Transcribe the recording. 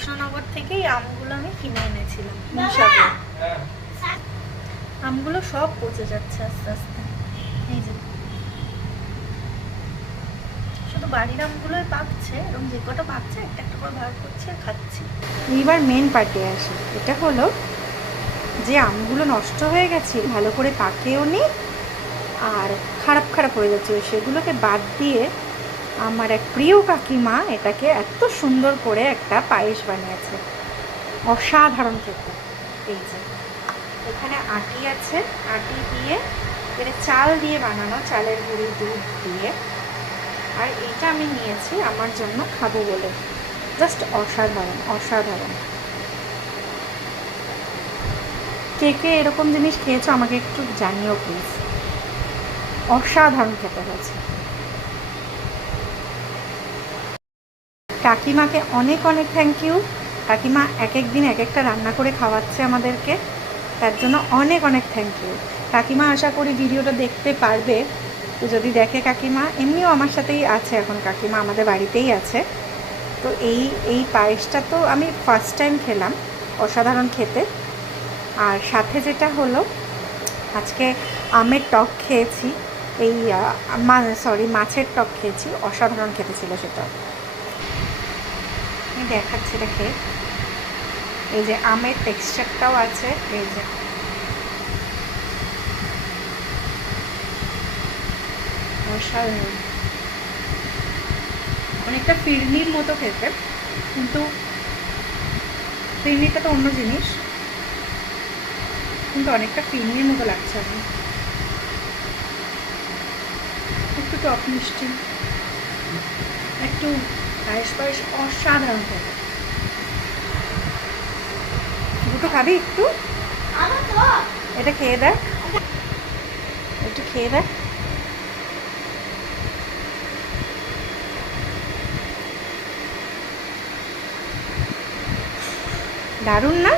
কৃষ্ণনগর থেকেই আমগুলো আমি কিনে এনেছিলাম মিশাতে। আমগুলো সব পচে যাচ্ছে আস্তে আস্তে। এই যে শুধু বাড়ির আমগুলোই পাকছে, এরকম যে কটা পাকছে একটা একটা করে ভাগ করছি আর খাচ্ছি। এইবার মেন পার্টে আসি। এটা হলো যে আমগুলো নষ্ট হয়ে গেছে, ভালো করে পাকেও নি আর খারাপ খারাপ হয়ে যাচ্ছে, সেগুলোকে বাদ দিয়ে আমার এক প্রিয় কাকিমা এটাকে এত সুন্দর করে একটা পায়েস বানিয়েছে, অসাধারণ খেতে। এই যে এখানে আটি আছে, আটি দিয়ে এটা চাল দিয়ে বানানো, চালের গুঁড়ি দুধ দিয়ে। আর এটা আমি নিয়েছি আমার জন্য খাবো বলে, জাস্ট অসাধারণ অসাধারণ। কে কে এরকম জিনিস খেয়েছো আমাকে একটু জানিও প্লিজ। অসাধারণ খেতে হয়েছে। কাকিমাকে অনেক অনেক থ্যাংক ইউ। কাকিমা এক এক দিন এক একটা রান্না করে খাওয়াচ্ছে আমাদেরকে, তার জন্য অনেক অনেক থ্যাংক ইউ। কাকিমা আশা করি ভিডিওটা দেখতে পারবে, তো যদি দেখে কাকিমা, এমনিও আমার সাথেই আছে এখন, কাকিমা আমাদের বাড়িতেই আছে। তো এই পায়েসটা তো আমি ফার্স্ট টাইম খেলাম, অসাধারণ খেতে। আর সাথে যেটা হলো আজকে আমের টক খেয়েছি, এই মাছের টক খেয়েছি, অসাধারণ খেতে ছিল সেটা। আমি দেখাচ্ছি দেখে, এই যে আমের টেক্সচারটাও আছে, এই যে অসাধারণ, অনেকটা ফিরনির মতো খেতে, কিন্তু ফিরনিটা তো অন্য জিনিস, কিন্তু অনেকটা ফিরনির মতো লাগছে এখন। একটু টক মিষ্টি, একটু পায়েস পায়েস, অসাধারণ খেতে। দুটো খাবি একটু? এটা খেয়ে দেখ, একটু খেয়ে দেখ। দারুণ না?